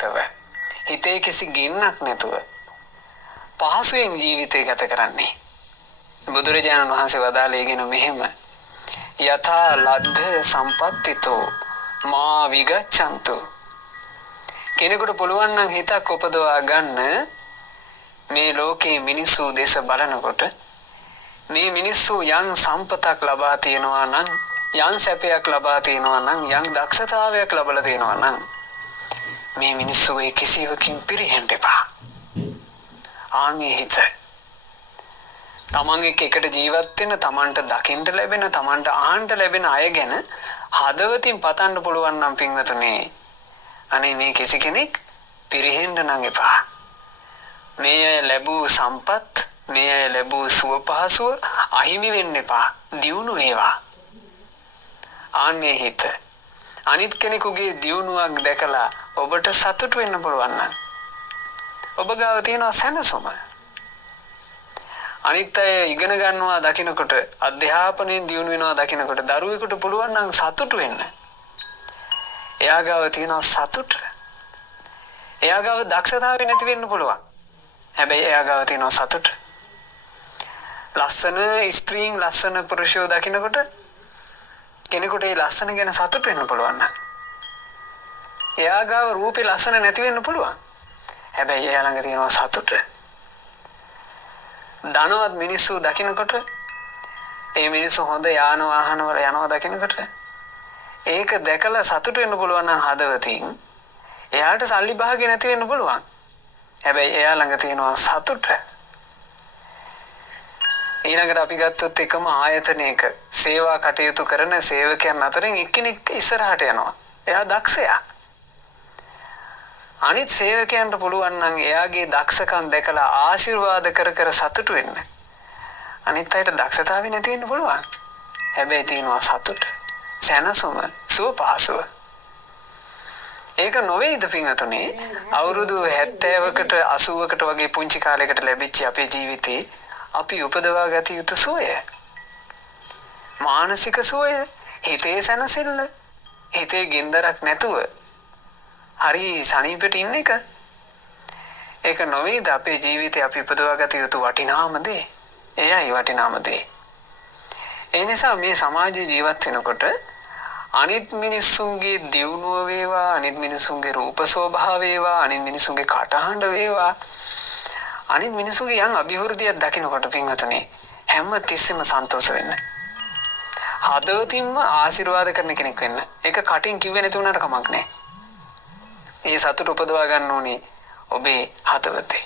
මුක්තව හිතේ කිසි ගින්නක් නැතුව පහසුවෙන් ජීවිතය ගත කරන්නේ. බුදුරජාණන් වහන්සේ වදාළේගෙන මෙහෙම යථා ලද්ධ සම්පත්තිතෝ මා විගච්ඡන්තු. කෙනෙකුට පුළුවන් නම් හිතක් උපදවා ගන්න මේ ලෝකේ මිනිස්සු දේශ බලනකොට මේ මිනිස්සු යම් සම්පතක් ලබා තියෙනවා නම් යම් සැපයක් ලබා තියෙනවා නම් යම් දක්ෂතාවයක් ලබලා තියෙනවා නම් මේ මිනිස්සු ඒ කිසිවකින් පිරෙහෙන්න එපා. ආන්ගේ හිත තමන් එකට ජීවත් වෙන තමන්ට දකින්න ලැබෙන තමන්ට ආහන්න ලැබෙන අය ගැන හදවතින් පතන්න පුළුවන් නම් පින්වතුනි අනේ මේ කිසි කෙනෙක් පිරෙහෙන්න නම් එපා. මේ අය ලැබූ සම්පත් මේ අය ලැබූ සුව පහසුව අහිමි වෙන්න එපා. දියුණු වේවා. ආන්නේ හිත අනිත් කෙනෙකුගේ දියුණුවක් දැකලා ඔබට සතුට වෙන්න පුළුවන් නම් ඔබ ගාව තියෙන සැනසුම අනිත් අය ඉගෙන ගන්නවා දකින්නකොට අධ්‍යාපනයෙන් දියුණු වෙනවා දකින්නකොට දරුවෙකුට පුළුවන් නම් සතුට වෙන්න. එයා ගාව තියෙන සතුට එයා ගාව දක්ෂතාවය නැති වෙන්න පුළුවන්. හැබැයි එයා ගාව තියෙන සතුට ලස්සන ස්ත්‍රීන් ලස්සන පුරුෂයෝ දකින්නකොට කෙනෙකුට ඒ ලස්සන ගැන සතුට වෙන්න පුළුවන් නම් එයා ගාව රූපේ ලස්සන නැති වෙන්න පුළුවන්. හැබැයි එයා ළඟ තියෙන සතුට ධනවත් මිනිස්සු දකින්නකොට ඒ මිනිස්සු හොඳ යාන වාහන වල යනවා දකින්නකොට ඒක දැකලා සතුට වෙන්න පුළුවන් නම් හදවතින් එයාට සල්ලි භාගය නැති වෙන්න පුළුවන්. හැබැයි එයා ළඟ තියෙනවා සතුට. ඊළඟට අපි ගත්තොත් එකම ආයතනයක සේවා කටයුතු කරන සේවකයන් අතරින් එක්කෙනෙක් ඉස්සරහට යනවා. එයා දක්ෂයා. අනිත් සේවකයන්ට පුළුවන් නම් එයාගේ දක්ෂකම් දැකලා ආශිර්වාද කර කර සතුටු වෙන්න. අනිත් අයට දක්ෂතාවය නැති වෙන්න පුළුවන්. හැබැයි තියෙනවා සතුට, සැනසුම, සුව පහසුව. ඒක නොවේද පින්වතුනි? අවුරුදු 70කට 80කට වගේ පුංචි කාලයකට ලැබිච්ච අපේ ජීවිතේ අපි උපදවා ගත යුතු සුවය. මානසික සුවය, හිතේ සැනසෙල්ල, හිතේ ගින්දරක් නැතුව හරි සනීපෙට ඉන්න එක. ඒක නොවේද අපේ ජීවිතේ අපි උපදවා ගත යුතු වටිනාම දේ? එයයි වටිනාම දේ. ඒ නිසා මේ සමාජයේ ජීවත් වෙනකොට අනිත් මිනිස්සුන්ගේ දියුණුව වේවා, අනිත් මිනිස්සුන්ගේ රූප ස්වභාව වේවා, අනිත් මිනිස්සුන්ගේ කටහඬ වේවා, අනිත් මිනිස්සුන්ගේ යම් අභිවෘද්ධියක් දකින්නකොට පින්වතුනි හැම තිස්සෙම සන්තෝෂ වෙන්න. හදවතින්ම ආශිර්වාද කරන කෙනෙක් වෙන්න. ඒක කටින් කිව්වේ නැති වුණාට කමක් නැහැ. ඒ සතුට උපදවා ගන්න ඕනේ ඔබේ හදවතේ.